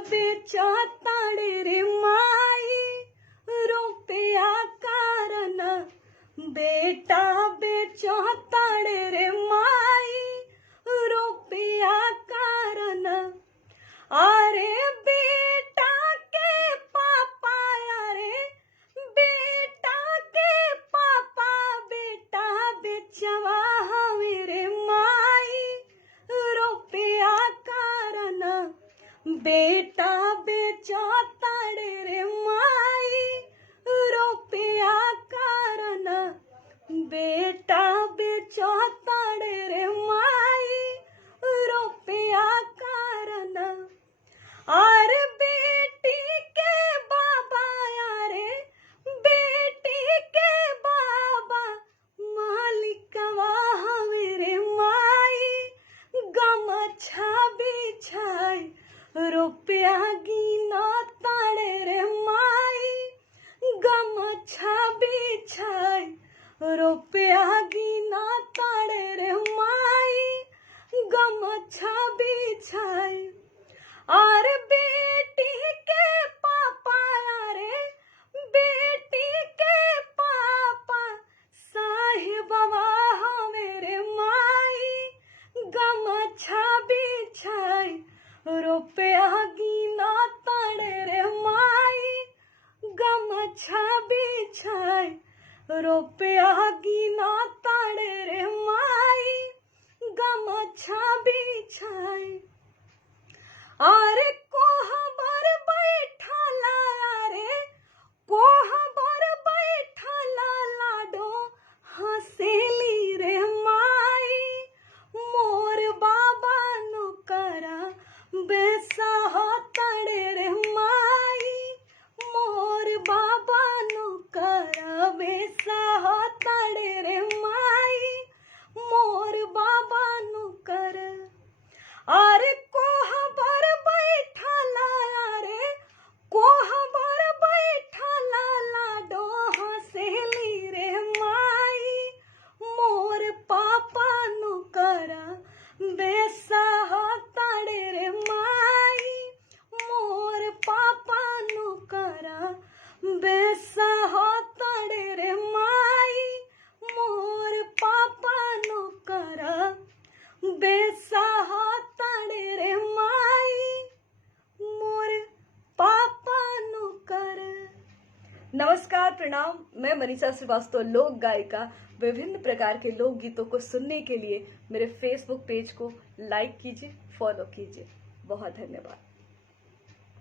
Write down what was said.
बेचा ताड़े रे माई रुपया कारण, बेटा बेचा ताड़े रे माई रुपया कारण। अरे बेटा के पापा, अरे बेटा के पापा, बेटा बेचवा मेरे माई रुपया कारण, बेटा बेचा ताड़े रे माई रुपया कारण, बेटा बेचा ताड़े रे माई रुपया कारण। अरे बेटी के बाबा, अरे बेटी के बाबा, मालिकवा मेरे माई गमछा बिछाई रुपया गिना ताड़े रे माई, गमछा बिछाई रुपया गिना ताड़े रे माई, गमछा बिछाई। और बेटी के पापा, अरे बेटी के पापा, साहिबवा मेरे माई गमछा बिछाई रुपया गिना ताड़े रे माई, गमछा बिछाई रुपया गिना ताड़े रे माई, गमछा बिछाई। अरे कोहबर बैठला, अरे कोहबर बैठला लाडो हंसेली रे माई, मोर बाबा नो करा बेसा ताड़े रे माई, मोर बाबा नो करा बेसा ताड़े रे माई, मोर बाबा नो कर। अरे कोहबर बैठला, अरे कोहबर बैठला लाडो हंसेली रे माई, मोर पापा नो करा बेसा ताड़े रे माई, मोर पापा नो करा बेसा ताड़े रे माई, मोर पापा नो करा बेसा ताड़े रे माई, मोर पापा नो कर। नमस्कार, प्रणाम। मैं मनीषा श्रीवास्तव, लोक गायिका। विभिन्न प्रकार के लोक गीतों को सुनने के लिए मेरे फेसबुक पेज को लाइक कीजिए, फॉलो कीजिए। बहुत धन्यवाद।